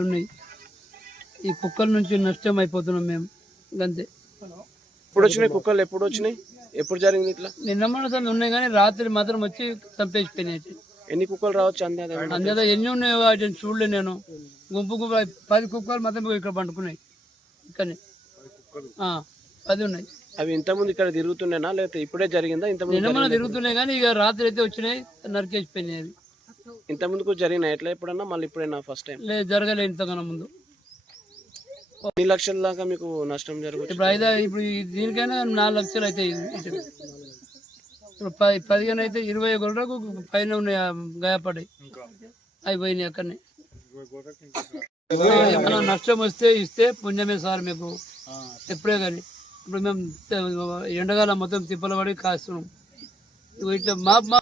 ఉన్నాయి. ఈ కుక్కల నుంచి నష్టం అయిపోతున్నాం మేము. అంతే ఎప్పుడు వచ్చినాయి కుక్కలు? ఎప్పుడు వచ్చినాయి ఎప్పుడు జరిగింది ఇట్లా? నిన్న మొన్న ఉన్నాయి కానీ రాత్రి మాత్రం వచ్చి చంపేసిపోయినాయి. ఎన్ని కుక్కలు రావచ్చు అందాదా అంతేదా ఎన్ని ఉన్నాయో వాటిని చూడలే నేను. గుంపు గుంపు పది కుక్కలు మాత్రం ఇక్కడ పండుకున్నాయి. ఇక్కడనే. ఆ, పది ఉన్నాయి. అవి ఇంతకుముందు ఇక్కడ తిరుగుతున్నాయినా లేకపోతే ఇప్పుడే జరిగిందా? ఇంతకుముందు నిన్న మొన్న జరిగిందా? తిరుగుతున్నాయి కానీ ఇక రాత్రి అయితే వచ్చినాయి నరికేసిపోయినాయి అవి. ఇంతకుముందుకు జరిగినాయి ఎట్లా ఎప్పుడన్నా? మళ్ళీ ఇప్పుడైనా ఫస్ట్ టైం లేదు జరగలే ఇంతకన్నా ముందు. ఎన్ని లక్షల దాకా మీకు నష్టం జరగవచ్చు. ఇప్పుడు ఐదు ఇప్పుడు దీనికైనా నాలుగు లక్షలు అయితే ఇప్పుడు పది పదిహేను అయితే ఇరవై గొర్రెలకు పైన ఉన్నాయి ఆ గాయపడ్డాయి. అవి పోయినాయి అక్కడనే. ఏమైనా నష్టం వస్తే ఇస్తే పుణ్యమే సార్ మీకు. ఎప్పుడే కానీ. ఇప్పుడు మేము ఎండగాలం మొత్తం తిప్పలు పడి కాస్తున్నాం ఇట్లా మా మా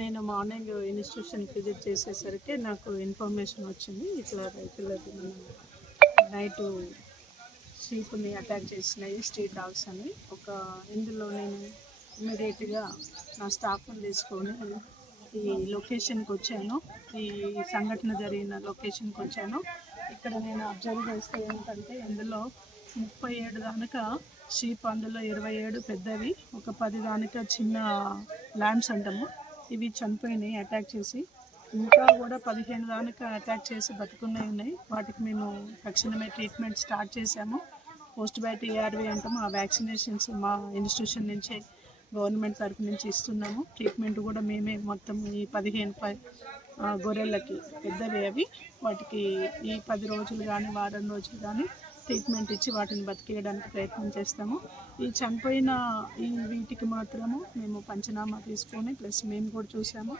నేను మార్నింగ్ ఇన్స్టిట్యూషన్కి విజిట్ చేసేసరికి నాకు ఇన్ఫర్మేషన్ వచ్చింది. ఇట్లా రైతులకు మనం నైట్ షీప్ని అటాక్ చేసినాయి స్ట్రీట్ డాగ్స్ అని. ఒక ఇందులో నేను ఇమీడియట్గా నా స్టాఫ్ని తీసుకొని ఈ లొకేషన్కి వచ్చాను. ఈ సంఘటన జరిగిన లొకేషన్కి వచ్చాను. ఇక్కడ నేను అబ్జర్వ్ చేస్తే ఏంటంటే ఇందులో ముప్పై ఏడు దానిక షీప్ అందులో ఇరవై ఏడు పెద్దవి ఒక పది దానిక చిన్న ల్యాంప్స్ అంటాము. ఇవి చనిపోయినాయి అటాక్ చేసి. ఇంకా కూడా పదిహేను దానిక అటాక్ చేసి బతుకున్నాయి ఉన్నాయి. వాటికి మేము తక్షణమే ట్రీట్మెంట్ స్టార్ట్ చేశాము. పోస్ట్ బయట ఏఆర్వి అంటాము ఆ వ్యాక్సినేషన్స్ మా ఇన్స్టిట్యూషన్ నుంచే గవర్నమెంట్ తరఫు నుంచి ఇస్తున్నాము. ట్రీట్మెంట్ కూడా మేమే మొత్తం ఈ పదిహేను గొర్రెలకి పెద్దవి అవి. వాటికి ఈ పది రోజులు కానీ వారం రోజులు కానీ ట్రీట్మెంట్ ఇచ్చి వాటిని బతికేయడానికి ప్రయత్నం చేస్తాము. ఈ చనిపోయిన ఈ వీటికి మాత్రము మేము పంచనామా తీసుకొని ప్లస్ మేము కూడా చూసాము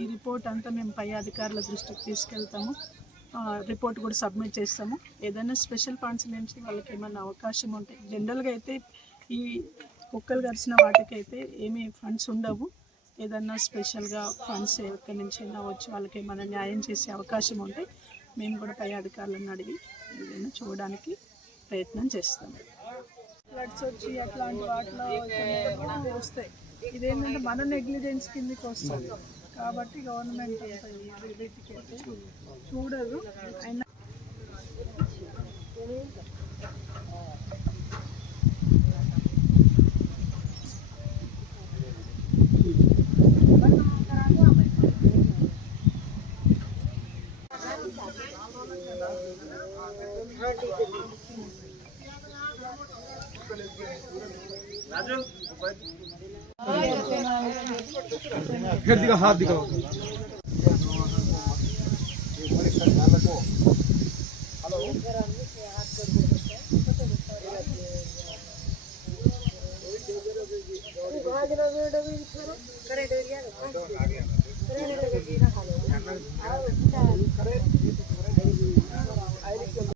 ఈ రిపోర్ట్ అంతా మేము పై అధికారుల దృష్టికి తీసుకెళ్తాము. రిపోర్ట్ కూడా సబ్మిట్ చేస్తాము. ఏదైనా స్పెషల్ ఫండ్స్ నుంచి వాళ్ళకి ఏమైనా అవకాశం ఉంటే జనరల్గా అయితే ఈ కుక్కలు కరిచిన వాటికైతే ఏమీ ఫండ్స్ ఉండవు. ఏదన్నా స్పెషల్గా ఫండ్స్ ఎక్కడి నుంచి అయినా వచ్చి వాళ్ళకి ఏమైనా న్యాయం చేసే అవకాశం ఉంటాయి మేము కూడా పై అధికారులను అడిగి ఏదైనా చూడడానికి ప్రయత్నం చేస్తాం. ఫ్లడ్స్ వచ్చి అట్లాంటి వాటిలో వస్తాయి. ఇదేంటంటే మన నెగ్లిజెన్స్ కిందకి వస్తుంది. కాబట్టి గవర్నమెంట్ చూడదు. అయినా వీటికి అయితే చూడదు అయినా కరెంట్